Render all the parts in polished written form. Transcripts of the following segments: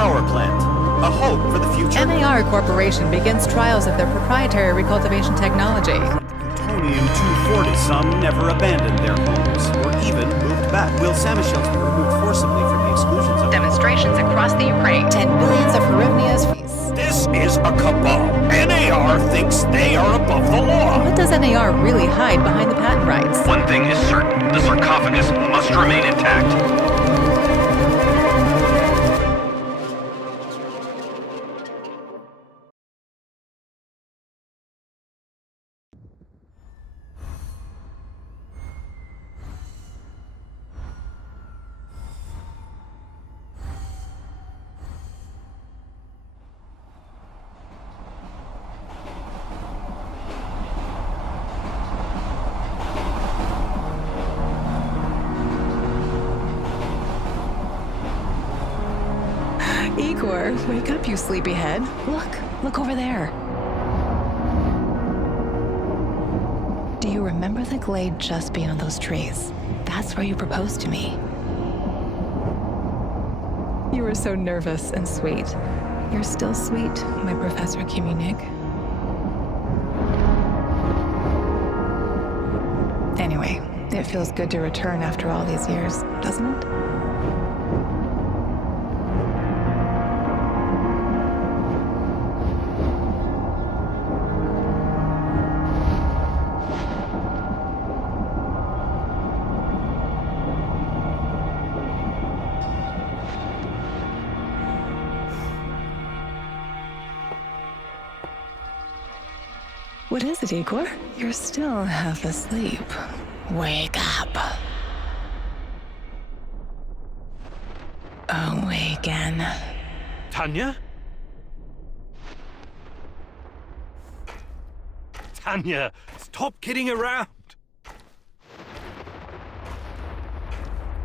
power plant. A hope for the future. NAR Corporation begins trials of their proprietary recultivation technology. Plutonium-240. Some never abandoned their homes, or even moved back. Will Samichel's be removed forcibly from the exclusion zone? Demonstrations across the Ukraine. 10 billions of Harivnia's fees. This is a cabal. NAR thinks they are above the law. What does NAR really hide behind the patent rights? One thing is certain, the sarcophagus must remain intact. Igor, wake up, you sleepyhead. Look over there. Do you remember the glade just beyond those trees? That's where you proposed to me. You were so nervous and sweet. You're still sweet, my Professor Communic. Anyway, it feels good to return after all these years, doesn't it? What is it, Igor? You're still half asleep. Wake up. Awaken. Tanya? Tanya, stop kidding around.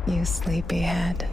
You sleepyhead.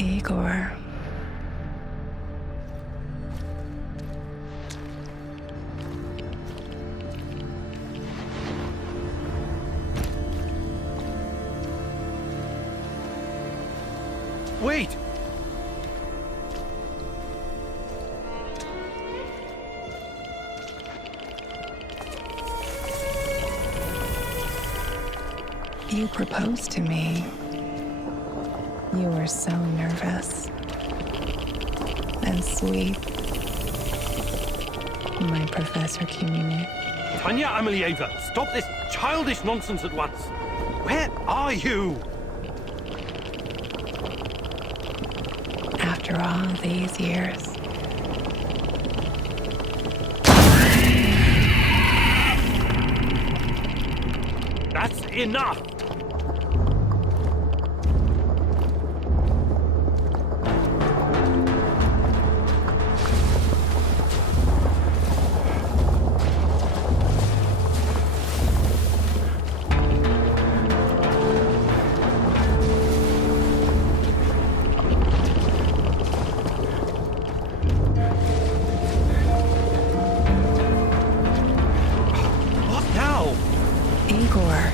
Igor. Wait! You proposed to me. You were so nervous and sweet, my Professor Communic. Tanya Amelieva, stop this childish nonsense at once. Where are you? After all these years. That's enough! Igor.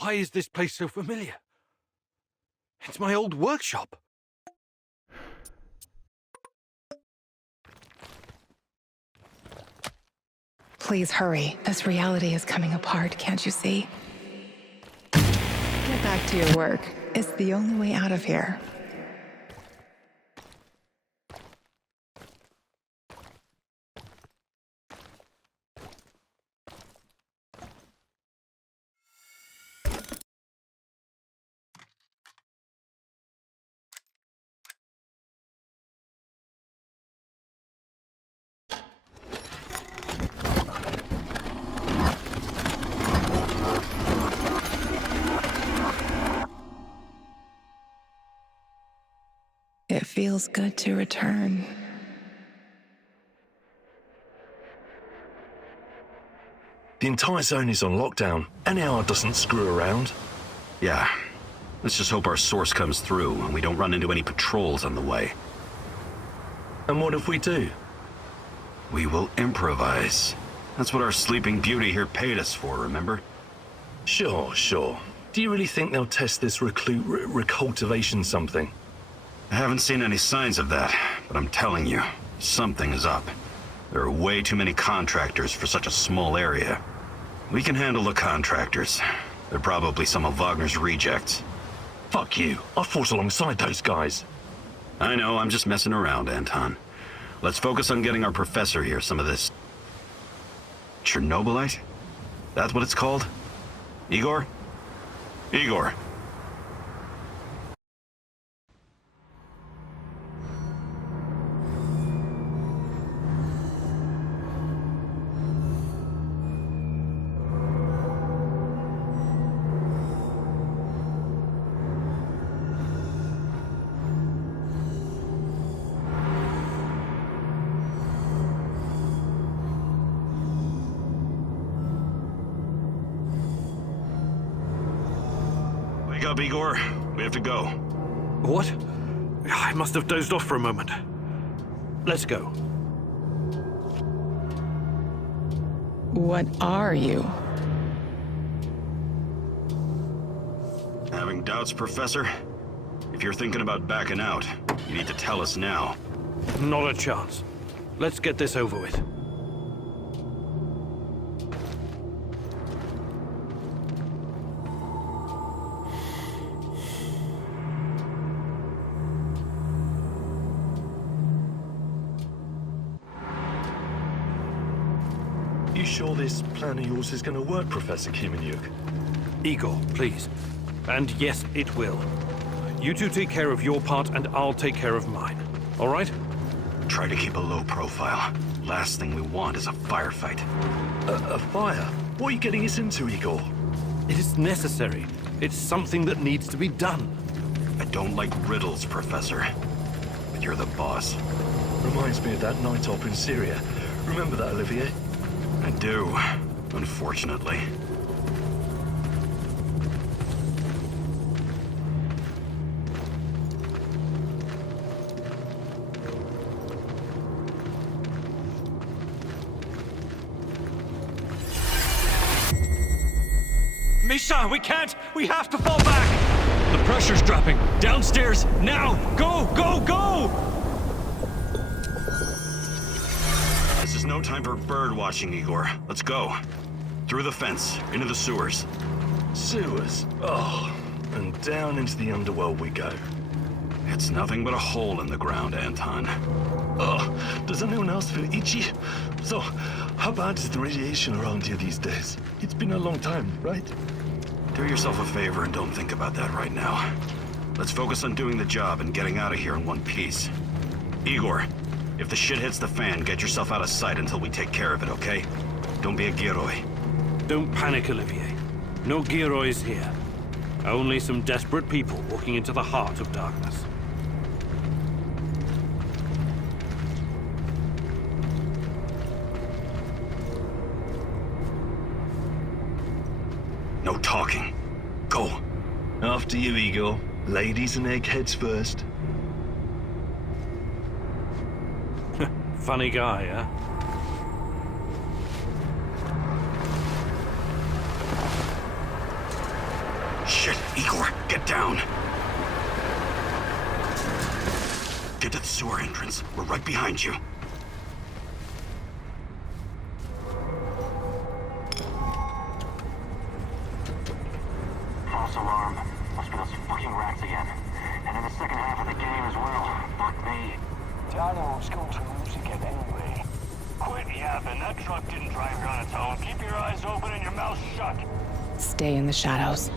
Why is this place so familiar? It's my old workshop. Please hurry. This reality is coming apart, can't you see? Get back to your work. It's the only way out of here. It feels good to return. The entire zone is on lockdown. NAR doesn't screw around. Yeah. Let's just hope our source comes through and we don't run into any patrols on the way. And what if we do? We will improvise. That's what our Sleeping Beauty here paid us for, remember? Sure. Do you really think they'll test this recultivation something? I haven't seen any signs of that, but I'm telling you, something is up. There are way too many contractors for such a small area. We can handle the contractors. They're probably some of Wagner's rejects. Fuck you. I fought alongside those guys. I know, I'm just messing around, Anton. Let's focus on getting our professor here some of this... chernobylite? That's what it's called? Igor? Igor. Wake up, Igor. We have to go. What? I must have dozed off for a moment. Let's go. What are you? Having doubts, Professor? If you're thinking about backing out, you need to tell us now. Not a chance. Let's get this over with. You sure this plan of yours is going to work, Professor Kimenyuk? Igor, please. And yes, it will. You two take care of your part, and I'll take care of mine. All right? Try to keep a low profile. Last thing we want is a firefight. A fire? What are you getting us into, Igor? It is necessary. It's something that needs to be done. I don't like riddles, Professor. But you're the boss. Reminds me of that night op in Syria. Remember that, Olivier? I do, unfortunately. Misha, we can't! We have to fall back! The pressure's dropping. Downstairs, now! Go, go, go! This is no time for bird watching, Igor. Let's go. Through the fence, into the sewers. Sewers? Oh, and down into the underworld we go. It's nothing but a hole in the ground, Anton. Oh, does anyone else feel itchy? So, how bad is the radiation around here these days? It's been a long time, right? Do yourself a favor and don't think about that right now. Let's focus on doing the job and getting out of here in one piece. Igor, if the shit hits the fan, get yourself out of sight until we take care of it, okay? Don't be a Gilroy. Don't panic, Olivier. No Giroys here. Only some desperate people walking into the heart of darkness. No talking. Go. After you, Igor. Ladies and eggheads first. Funny guy, huh? Get down. Get to the sewer entrance. We're right behind you. False alarm. Must be those fucking rats again. And in the second half of the game as well. Fuck me. Daniel's going to lose again anyway. Quit yapping. That truck didn't drive here on its own. Keep your eyes open and your mouth shut. Stay in the shadows.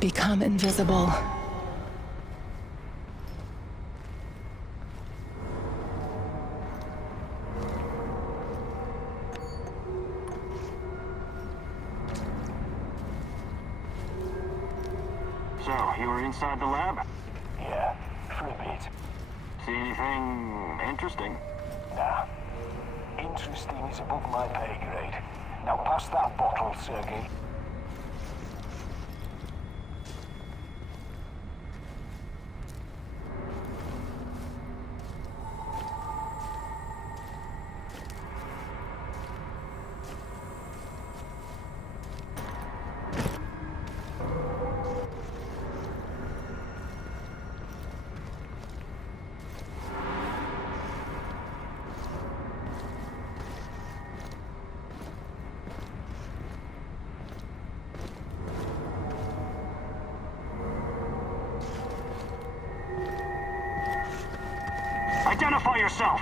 Become invisible. So, you were inside the lab? Yeah, for a bit. See anything interesting? Nah. Interesting is above my pay grade. Now pass that bottle, Sergey. Identify yourself!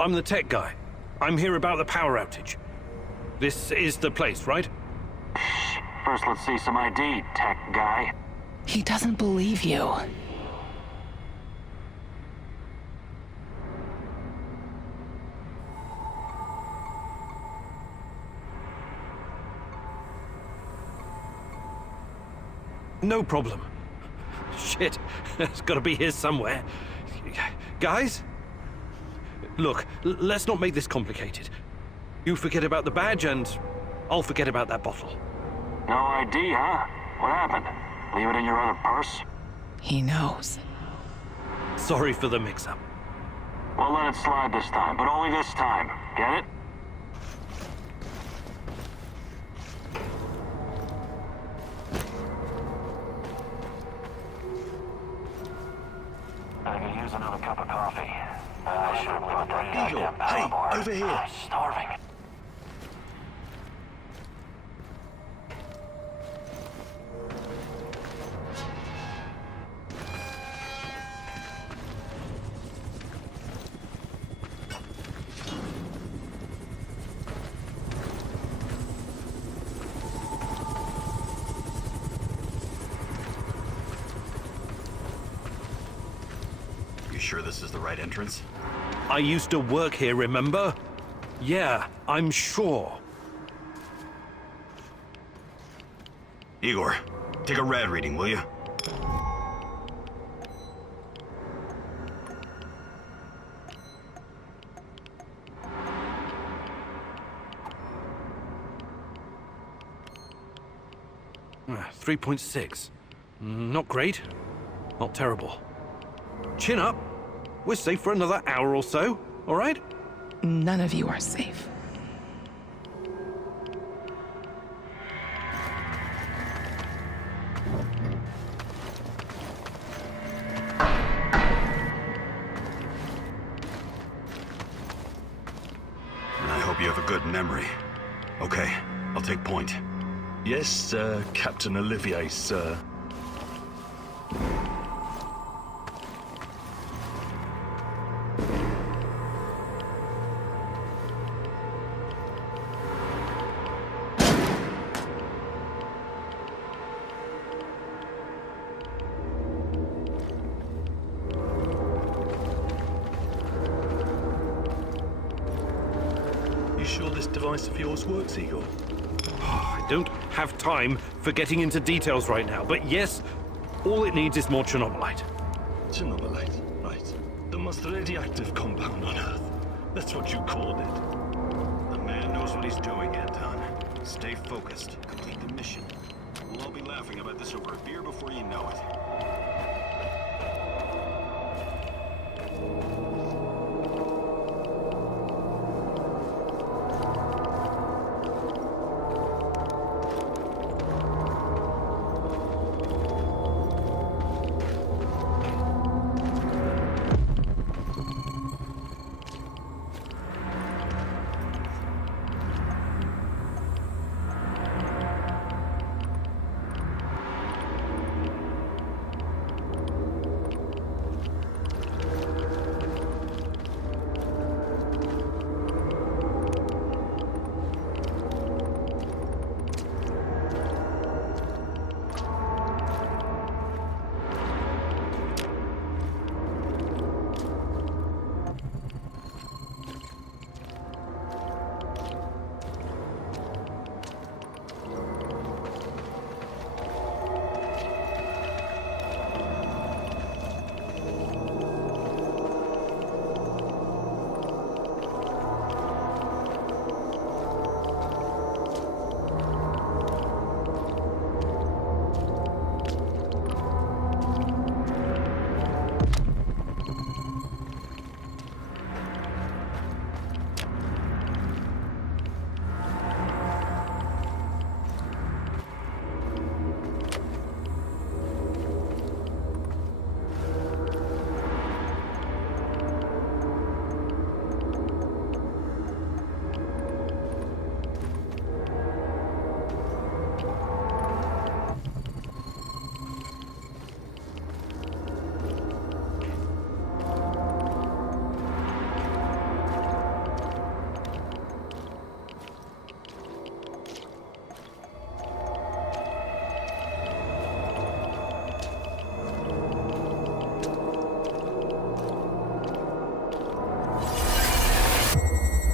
I'm the tech guy. I'm here about the power outage. This is the place, right? First, let's see some ID, tech guy. He doesn't believe you. No problem. Shit, it's gotta be here somewhere. Guys? Look, let's not make this complicated. You forget about the badge and I'll forget about that bottle. No ID, huh? What happened? Leave it in your other purse? He knows. Sorry for the mix-up. Well, let it slide this time, but only this time. Get it? I could use another cup of coffee. I should have brought that Eagle, goddamn power hey, bar. over here. I'm starving. You sure this is the right entrance? I used to work here, remember? Yeah, I'm sure. Igor, take a rad reading, will you? Ah, 3.6. Not great. Not terrible. Chin up. We're safe for another hour or so, all right? None of you are safe. And I hope you have a good memory. Okay, I'll take point. Yes, Captain Olivier, sir. You sure this device of yours works, Igor? I don't have time for getting into details right now, but yes, all it needs is more chernobylite. Chernobylite, right. The most radioactive compound on Earth. That's what you called it. The man knows what he's doing, Anton. Stay focused. Complete the mission. We'll all be laughing about this over a beer before you know it.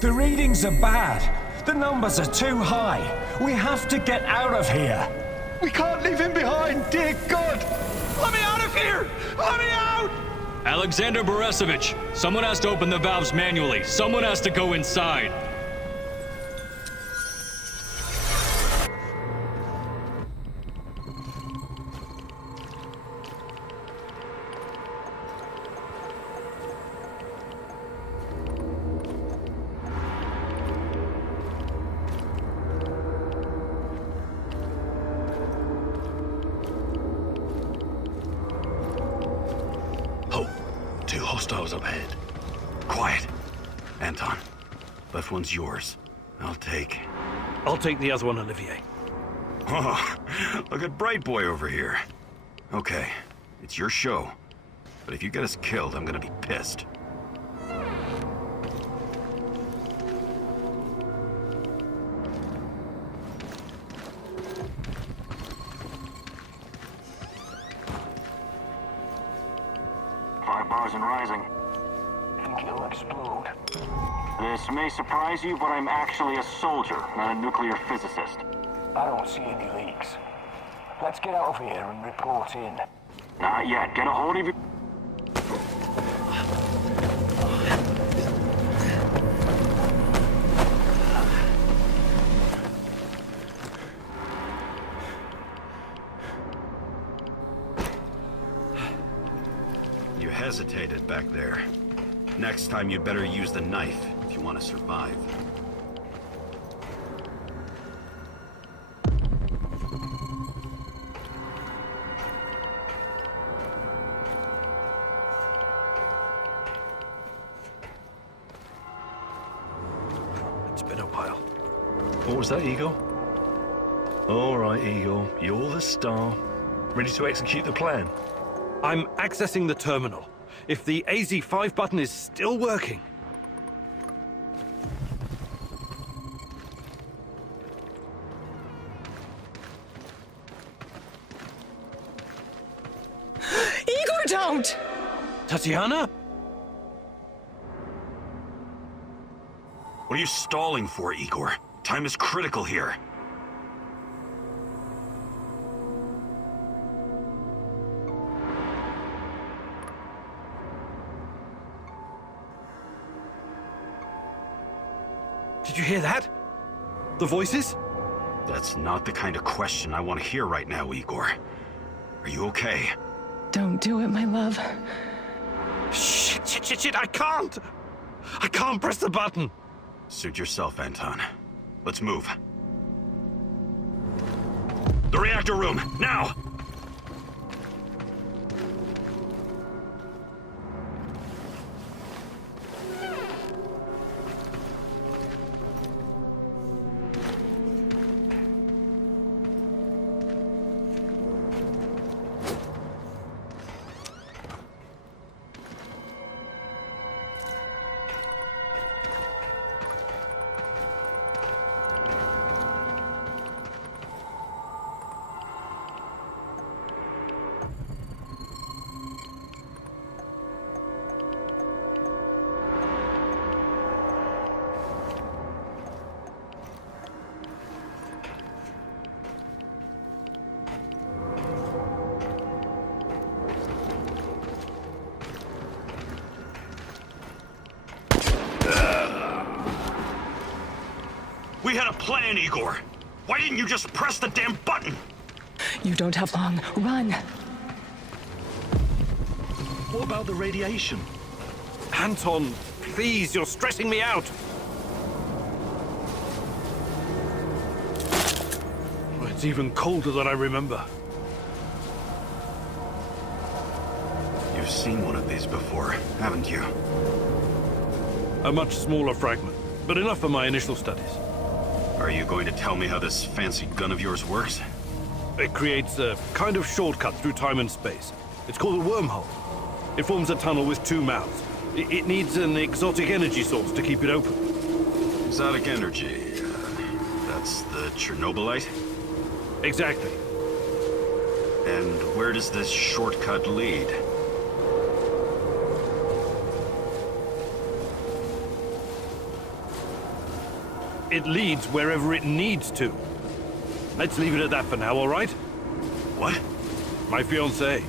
The readings are bad. The numbers are too high. We have to get out of here. We can't leave him behind, dear God! Let me out of here! Let me out! Alexander Borisovich, someone has to open the valves manually. Someone has to go inside. Oh, two hostiles up ahead. Quiet. Anton, left one's yours. I'll take the other one, Olivier. Oh, look at Bright Boy over here. Okay, it's your show. But if you get us killed, I'm gonna be pissed. Five bars and rising. Think it'll explode. This may surprise you, but I'm actually a soldier, not a nuclear physicist. I don't see any leaks. Let's get out of here and report in. Not yet. Get a hold of your... You hesitated back there. Next time you'd better use the knife if you want to survive. It's been a while. What was that, Igor? All right, Igor. You're the star. Ready to execute the plan? I'm accessing the terminal. If the AZ5 button is still working... Igor, don't! Tatiana? What are you stalling for, Igor? Time is critical here. Did you hear that? The voices? That's not the kind of question I want to hear right now, Igor. Are you okay? Don't do it, my love. Shit, I can't! I can't press the button! Suit yourself, Anton. Let's move. The reactor room, now! We had a plan, Igor. Why didn't you just press the damn button? You don't have long. Run! What about the radiation? Anton, please, you're stressing me out! It's even colder than I remember. You've seen one of these before, haven't you? A much smaller fragment, but enough for my initial studies. Are you going to tell me how this fancy gun of yours works? It creates a kind of shortcut through time and space. It's called a wormhole. It forms a tunnel with two mouths. It needs an exotic energy source to keep it open. Exotic energy. That's the chernobylite? Exactly. And where does this shortcut lead? It leads wherever it needs to. Let's leave it at that for now, all right? What? My fiancée.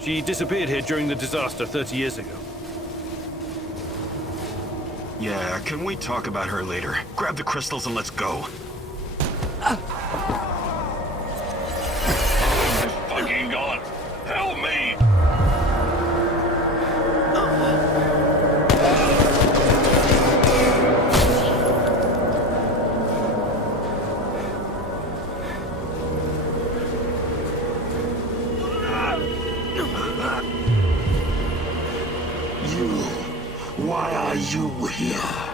She disappeared here during the disaster 30 years ago. Yeah, can we talk about her later? Grab the crystals and let's go. Fucking God! Help me! Why are you here?